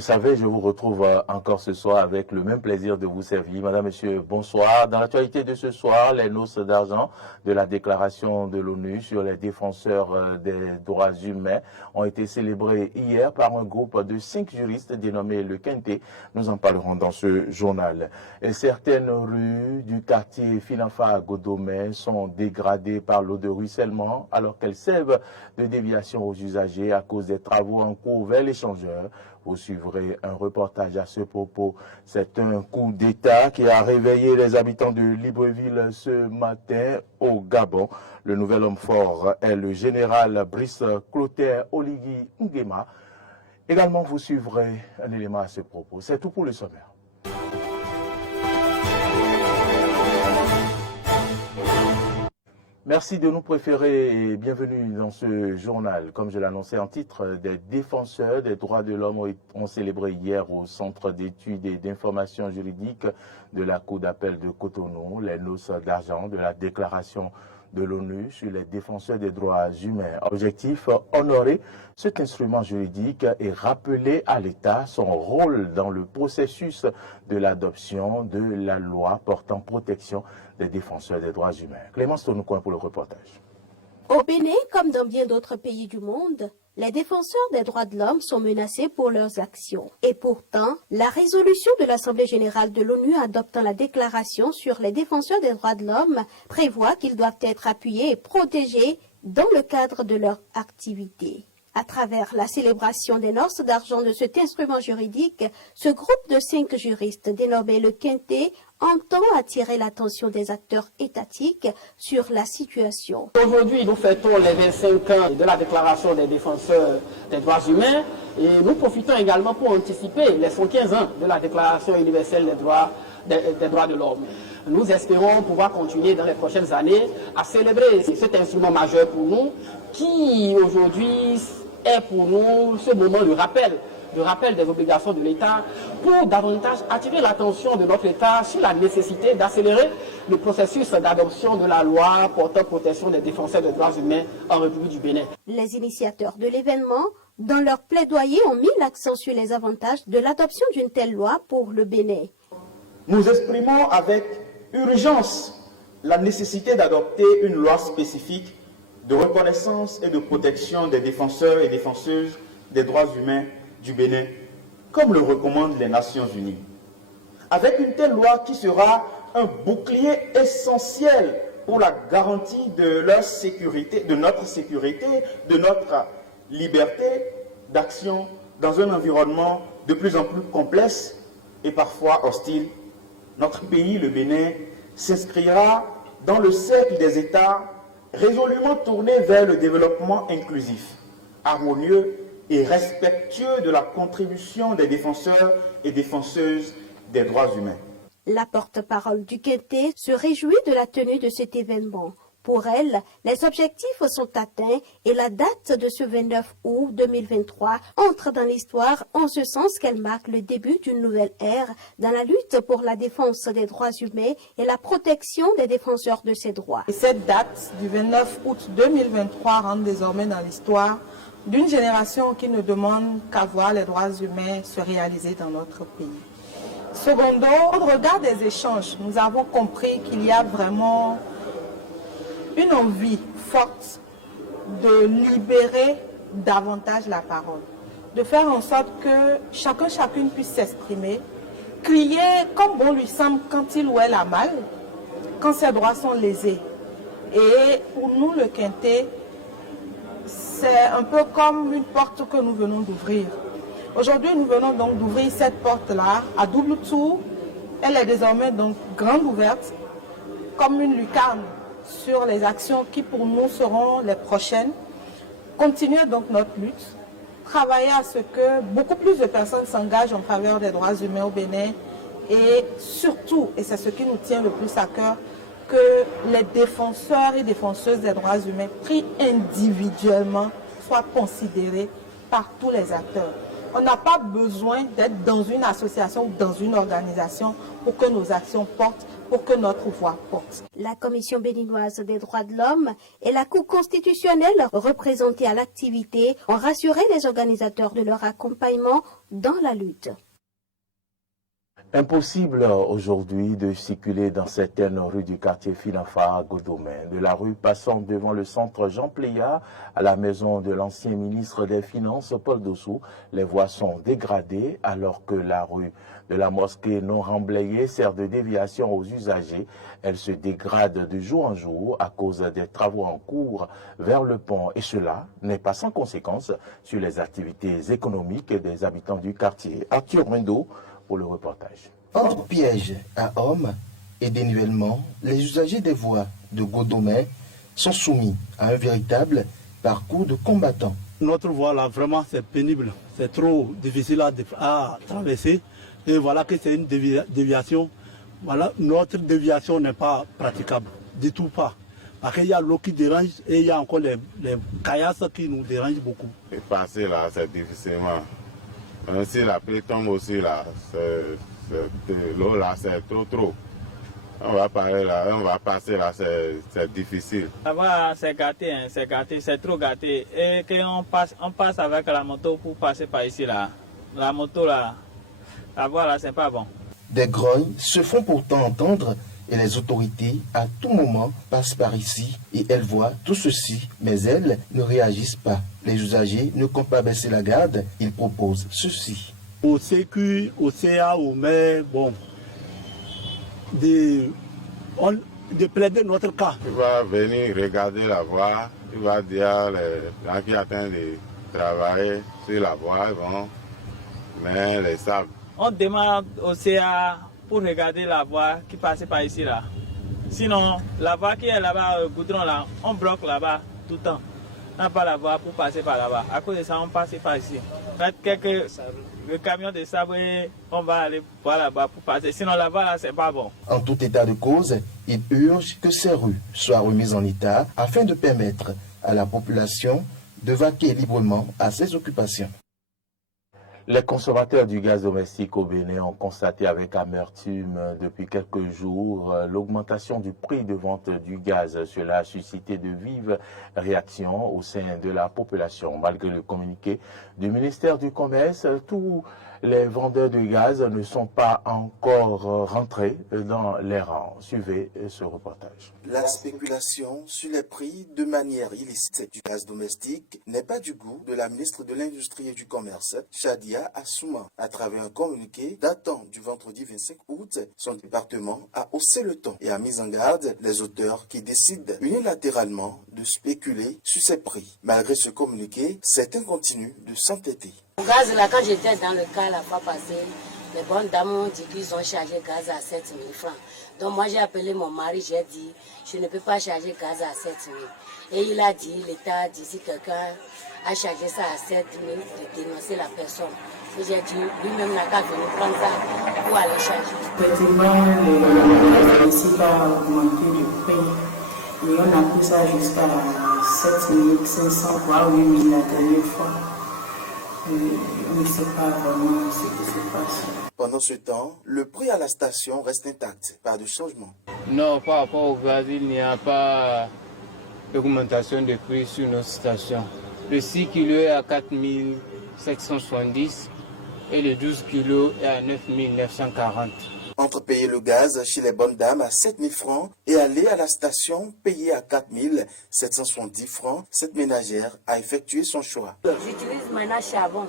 le savez, je vous retrouve encore ce soir avec le même plaisir de vous servir. Madame, Monsieur, bonsoir. Dans l'actualité de ce soir, les noces d'argent de la déclaration de l'ONU sur les défenseurs des droits humains ont été célébrées hier par un groupe de 5 juristes dénommés le Quintet. Nous en parlerons dans ce journal. Et certaines rues du quartier Finafa à Godomé sont dégradées par l'eau de ruissellement alors qu'elles servent de déviation aux usagers à cause des travaux en cours vers l'échangeur. Vous suivrez un reportage à ce propos. C'est un coup d'État qui a réveillé les habitants de Libreville ce matin au Gabon. Le nouvel homme fort est le général Brice Clotaire Oligui Nguema. Également, vous suivrez un élément à ce propos. C'est tout pour le sommaire. Merci de nous préférer et bienvenue dans ce journal. Comme je l'annonçais en titre, des défenseurs des droits de l'homme ont célébré hier au Centre d'études et d'information juridique de la Cour d'appel de Cotonou les noces d'argent de la déclaration de l'ONU sur les défenseurs des droits humains. Objectif, honorer cet instrument juridique et rappeler à l'État son rôle dans le processus de l'adoption de la loi portant protection des défenseurs des droits humains. Clémence Tonoucoin pour le reportage. Au Bénin, comme dans bien d'autres pays du monde, les défenseurs des droits de l'homme sont menacés pour leurs actions. Et pourtant, la résolution de l'Assemblée générale de l'ONU adoptant la déclaration sur les défenseurs des droits de l'homme prévoit qu'ils doivent être appuyés et protégés dans le cadre de leur activité. À travers la célébration des noces d'argent de cet instrument juridique, ce groupe de 5 juristes dénommé le Quintet entend attirer l'attention des acteurs étatiques sur la situation. Aujourd'hui, nous fêtons les 25 ans de la déclaration des défenseurs des droits humains et nous profitons également pour anticiper les 115 ans de la déclaration universelle des droits de l'homme. Nous espérons pouvoir continuer dans les prochaines années à célébrer cet instrument majeur pour nous qui aujourd'hui est pour nous ce moment de rappel des obligations de l'État pour davantage attirer l'attention de notre État sur la nécessité d'accélérer le processus d'adoption de la loi portant protection des défenseurs des droits humains en République du Bénin. Les initiateurs de l'événement, dans leur plaidoyer, ont mis l'accent sur les avantages de l'adoption d'une telle loi pour le Bénin. Nous exprimons avec urgence la nécessité d'adopter une loi spécifique de reconnaissance et de protection des défenseurs et défenseuses des droits humains du Bénin, comme le recommandent les Nations Unies. Avec une telle loi qui sera un bouclier essentiel pour la garantie de leur sécurité, de notre liberté d'action dans un environnement de plus en plus complexe et parfois hostile, notre pays, le Bénin, s'inscrira dans le cercle des États résolument tournés vers le développement inclusif, harmonieux et respectueux de la contribution des défenseurs et défenseuses des droits humains. La porte-parole du Quintet se réjouit de la tenue de cet événement. Pour elle, les objectifs sont atteints et la date de ce 29 août 2023 entre dans l'histoire en ce sens qu'elle marque le début d'une nouvelle ère dans la lutte pour la défense des droits humains et la protection des défenseurs de ces droits. Et cette date du 29 août 2023 rentre désormais dans l'histoire d'une génération qui ne demande qu'à voir les droits humains se réaliser dans notre pays. Secondo, au regard des échanges, nous avons compris qu'il y a vraiment une envie forte de libérer davantage la parole, de faire en sorte que chacune puisse s'exprimer, crier comme bon lui semble quand il ou elle a mal, quand ses droits sont lésés. Et pour nous, le Quintet, c'est un peu comme une porte que nous venons d'ouvrir. Aujourd'hui, nous venons donc d'ouvrir cette porte-là à double tour. Elle est désormais donc grande ouverte, comme une lucarne sur les actions qui pour nous seront les prochaines. Continuer donc notre lutte, travailler à ce que beaucoup plus de personnes s'engagent en faveur des droits humains au Bénin et surtout, et c'est ce qui nous tient le plus à cœur, que les défenseurs et défenseuses des droits humains pris individuellement soient considérés par tous les acteurs. On n'a pas besoin d'être dans une association ou dans une organisation pour que nos actions portent, pour que notre voix porte. La Commission béninoise des droits de l'homme et la Cour constitutionnelle représentée à l'activité ont rassuré les organisateurs de leur accompagnement dans la lutte. Impossible aujourd'hui de circuler dans certaines rues du quartier Finafa à Godomè, de la rue passant devant le centre Jean Pléa à la maison de l'ancien ministre des Finances Paul Dossou. Les voies sont dégradées alors que la rue de la mosquée non remblayée sert de déviation aux usagers. Elle se dégrade de jour en jour à cause des travaux en cours vers le pont et cela n'est pas sans conséquence sur les activités économiques des habitants du quartier. Arthur Mendo pour le reportage. Entre pièges à hommes et dénivellement, les usagers des voies de Godomè sont soumis à un véritable parcours de combattants. Notre voie là, vraiment, c'est pénible. C'est trop difficile à traverser. Et voilà que c'est une déviation. Voilà, notre déviation n'est pas praticable, du tout pas. Parce qu'il y a l'eau qui dérange et il y a encore les caillasses qui nous dérangent beaucoup. Et passer là, c'est difficilement. Même si la pluie tombe aussi là, l'eau là, c'est trop. On va parler là, on va passer là, c'est difficile. Là-bas, c'est gâté, c'est trop gâté. Et qu'on passe avec la moto pour passer par ici là. La moto là, la voie là, c'est pas bon. Des grognes se font pourtant entendre et les autorités à tout moment passent par ici et elles voient tout ceci, mais elles ne réagissent pas. Les usagers ne comptent pas baisser la garde, ils proposent ceci. Au CQ, au CA, au maire, bon, de plaider notre cas. Il va venir regarder la voie, il va dire les gens qui attendent de travailler sur la voie, bon, mais les sables. On demande au CA pour regarder la voie qui passe par ici là. Sinon, la voie qui est là-bas, goudron là, on bloque là-bas tout le temps. On n'a pas la voie pour passer par là-bas. À cause de ça, on passe par ici. Le camion de sable, on va aller voir là-bas pour passer. Sinon, là-bas, là, c'est pas bon. En tout état de cause, il urge que ces rues soient remises en état afin de permettre à la population de vaquer librement à ses occupations. Les consommateurs du gaz domestique au Bénin ont constaté avec amertume depuis quelques jours l'augmentation du prix de vente du gaz. Cela a suscité de vives réactions au sein de la population. Malgré le communiqué du ministère du Commerce, tous les vendeurs de gaz ne sont pas encore rentrés dans les rangs. Suivez ce reportage. La spéculation sur les prix de manière illicite du gaz domestique n'est pas du goût de la ministre de l'Industrie et du Commerce, Shadia Assouma. À travers un communiqué datant du vendredi 25 août, son département a haussé le ton et a mis en garde les auteurs qui décident unilatéralement de spéculer sur ces prix. Malgré ce communiqué, certains continuent de s'entêter. Le gaz, là, quand j'étais dans le cas la fois passée, les bonnes dames ont dit qu'ils ont chargé gaz à 7 000 francs. Donc moi j'ai appelé mon mari, j'ai dit, je ne peux pas charger gaz à 7 000. Et il a dit, l'État a dit, si quelqu'un a chargé ça à 7 000, de dénoncer la personne. Et j'ai dit, lui-même n'a qu'à venir prendre ça pour aller charger. Effectivement, les municipaux ont augmenté le prix. Et on a pris ça jusqu'à 7 500, voire 8 000 la dernière fois. On ne sait pas vraiment ce qui se passe. Pendant ce temps, le prix à la station reste intact, pas de changement. Non, par rapport au gaz, il n'y a pas d'augmentation de prix sur nos stations. Le 6 kg est à 4 770 et le 12 kg est à 9 940. Entre payer le gaz chez les bonnes dames à 7 000 francs et aller à la station payer à 4 770 francs, cette ménagère a effectué son choix. J'utilise maintenant charbon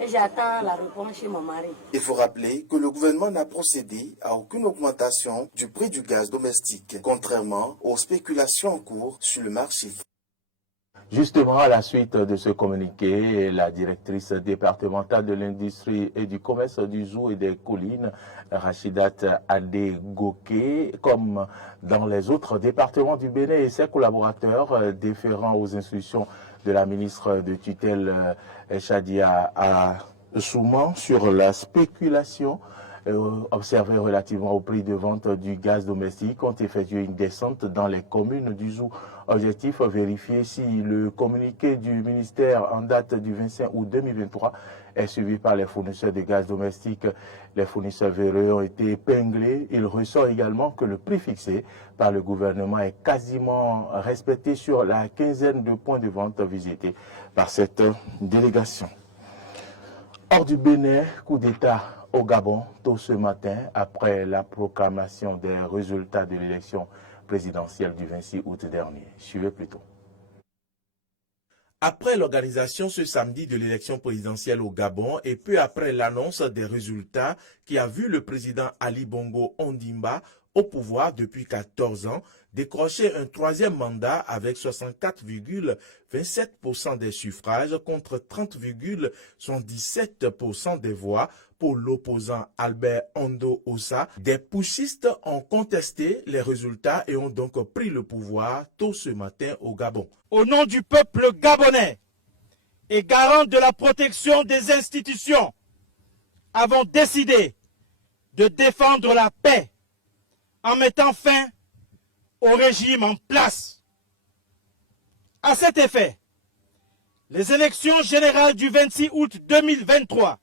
et j'attends la réponse chez mon mari. Il faut rappeler que le gouvernement n'a procédé à aucune augmentation du prix du gaz domestique, contrairement aux spéculations en cours sur le marché. Justement, à la suite de ce communiqué, la directrice départementale de l'industrie et du commerce du Zou et des collines, Rachidat Adé-Goké, comme dans les autres départements du Bénin et ses collaborateurs déférant aux instructions de la ministre de tutelle Shadia Assouma sur la spéculation observés relativement au prix de vente du gaz domestique ont effectué une descente dans les communes du Zou. Objectif, vérifier si le communiqué du ministère en date du 25 août 2023 est suivi par les fournisseurs de gaz domestique. Les fournisseurs véreux ont été épinglés. Il ressort également que le prix fixé par le gouvernement est quasiment respecté sur la quinzaine de points de vente visités par cette délégation. Hors du Bénin, coup d'État au Gabon, tôt ce matin, après la proclamation des résultats de l'élection présidentielle du 26 août dernier. Suivez plutôt. Après l'organisation ce samedi de l'élection présidentielle au Gabon et peu après l'annonce des résultats qui a vu le président Ali Bongo Ondimba au pouvoir depuis 14 ans, décrocher un troisième mandat avec 64,27% des suffrages contre 30,77% des voix pour l'opposant Albert Ondo Ossa. Des putschistes ont contesté les résultats et ont donc pris le pouvoir tôt ce matin au Gabon. Au nom du peuple gabonais et garant de la protection des institutions, avons décidé de défendre la paix en mettant fin au régime en place. À cet effet, les élections générales du 26 août 2023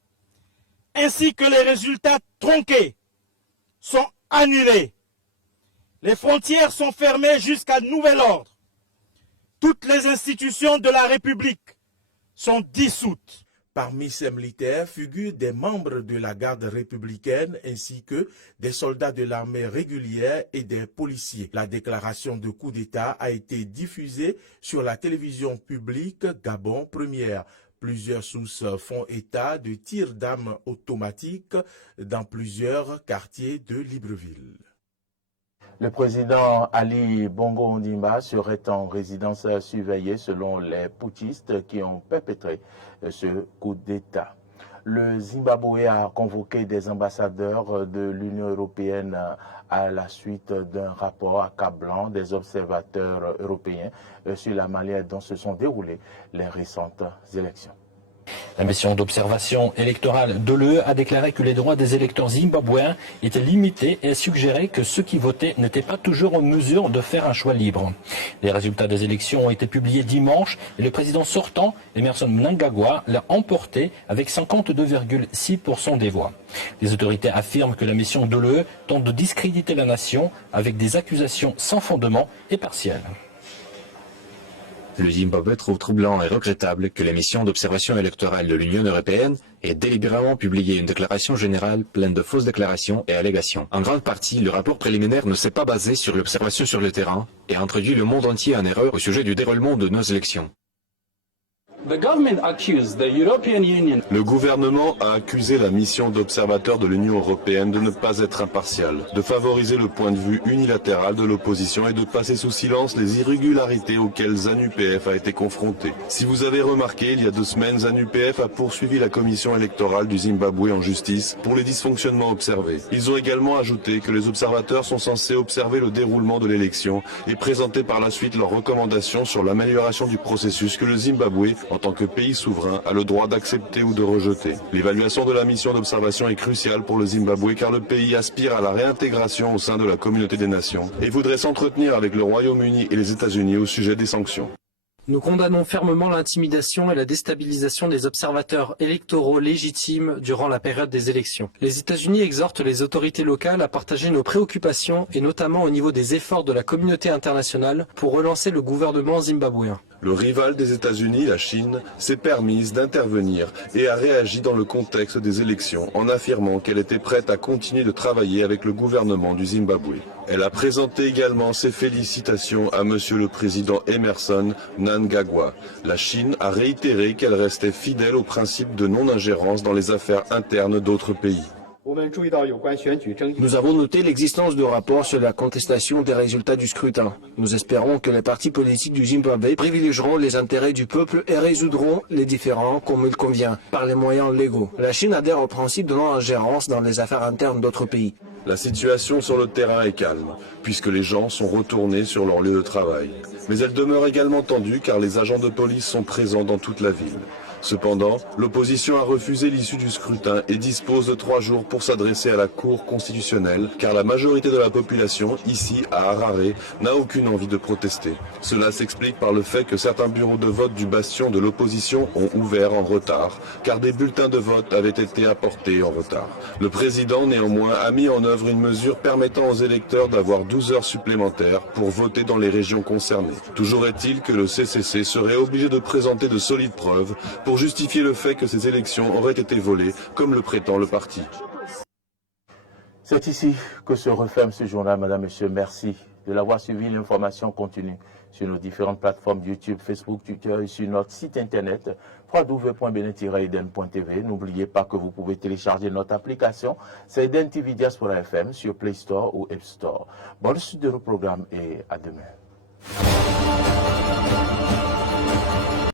ainsi que les résultats tronqués sont annulés. Les frontières sont fermées jusqu'à nouvel ordre. Toutes les institutions de la République sont dissoutes. Parmi ces militaires figurent des membres de la garde républicaine ainsi que des soldats de l'armée régulière et des policiers. La déclaration de coup d'État a été diffusée sur la télévision publique Gabon Première. Plusieurs sources font état de tirs d'armes automatiques dans plusieurs quartiers de Libreville. Le président Ali Bongo Ondimba serait en résidence surveillée selon les putschistes qui ont perpétré ce coup d'État. Le Zimbabwe a convoqué des ambassadeurs de l'Union européenne à la suite d'un rapport accablant des observateurs européens sur la manière dont se sont déroulées les récentes élections. La mission d'observation électorale de l'UE a déclaré que les droits des électeurs zimbabwéens étaient limités et a suggéré que ceux qui votaient n'étaient pas toujours en mesure de faire un choix libre. Les résultats des élections ont été publiés dimanche et le président sortant, Emmerson Mnangagwa, l'a emporté avec 52,6% des voix. Les autorités affirment que la mission de l'UE tente de discréditer la nation avec des accusations sans fondement et partielles. Le Zimbabwe trouve troublant et regrettable que la mission d'observation électorale de l'Union européenne ait délibérément publié une déclaration générale pleine de fausses déclarations et allégations. En grande partie, le rapport préliminaire ne s'est pas basé sur l'observation sur le terrain et a introduit le monde entier en erreur au sujet du déroulement de nos élections. Le gouvernement a accusé la mission d'observateur de l'Union européenne de ne pas être impartiale, de favoriser le point de vue unilatéral de l'opposition et de passer sous silence les irrégularités auxquelles ZANU-PF a été confronté. Si vous avez remarqué, il y a 2 semaines, ZANU-PF a poursuivi la commission électorale du Zimbabwe en justice pour les dysfonctionnements observés. Ils ont également ajouté que les observateurs sont censés observer le déroulement de l'élection et présenter par la suite leurs recommandations sur l'amélioration du processus que le Zimbabwe, en tant que pays souverain, a le droit d'accepter ou de rejeter. L'évaluation de la mission d'observation est cruciale pour le Zimbabwe car le pays aspire à la réintégration au sein de la communauté des nations et voudrait s'entretenir avec le Royaume-Uni et les États-Unis au sujet des sanctions. Nous condamnons fermement l'intimidation et la déstabilisation des observateurs électoraux légitimes durant la période des élections. Les États-Unis exhortent les autorités locales à partager nos préoccupations et notamment au niveau des efforts de la communauté internationale pour relancer le gouvernement zimbabwéen. Le rival des États-Unis, la Chine, s'est permise d'intervenir et a réagi dans le contexte des élections en affirmant qu'elle était prête à continuer de travailler avec le gouvernement du Zimbabwe. Elle a présenté également ses félicitations à Monsieur le Président Emmerson Mnangagwa. La Chine a réitéré qu'elle restait fidèle au principe de non-ingérence dans les affaires internes d'autres pays. Nous avons noté l'existence de rapports sur la contestation des résultats du scrutin. Nous espérons que les partis politiques du Zimbabwe privilégieront les intérêts du peuple et résoudront les différends comme il convient, par les moyens légaux. La Chine adhère au principe de non-ingérence dans les affaires internes d'autres pays. La situation sur le terrain est calme, puisque les gens sont retournés sur leur lieu de travail. Mais elle demeure également tendue car les agents de police sont présents dans toute la ville. Cependant, l'opposition a refusé l'issue du scrutin et dispose de 3 jours pour s'adresser à la Cour constitutionnelle, car la majorité de la population, ici à Harare, n'a aucune envie de protester. Cela s'explique par le fait que certains bureaux de vote du bastion de l'opposition ont ouvert en retard, car des bulletins de vote avaient été apportés en retard. Le président, néanmoins, a mis en œuvre une mesure permettant aux électeurs d'avoir 12 heures supplémentaires pour voter dans les régions concernées. Toujours est-il que le CCC serait obligé de présenter de solides preuves pour justifier le fait que ces élections auraient été volées, comme le prétend le parti. C'est ici que se referme ce journal, Madame, Monsieur. Merci de l'avoir suivi. L'information continue sur nos différentes plateformes YouTube, Facebook, Twitter et sur notre site internet www.benin-eden.tv. N'oubliez pas que vous pouvez télécharger notre application, c'est Eden TV Diaspora FM sur Play Store ou App Store. Bonne suite de nos programmes et à demain.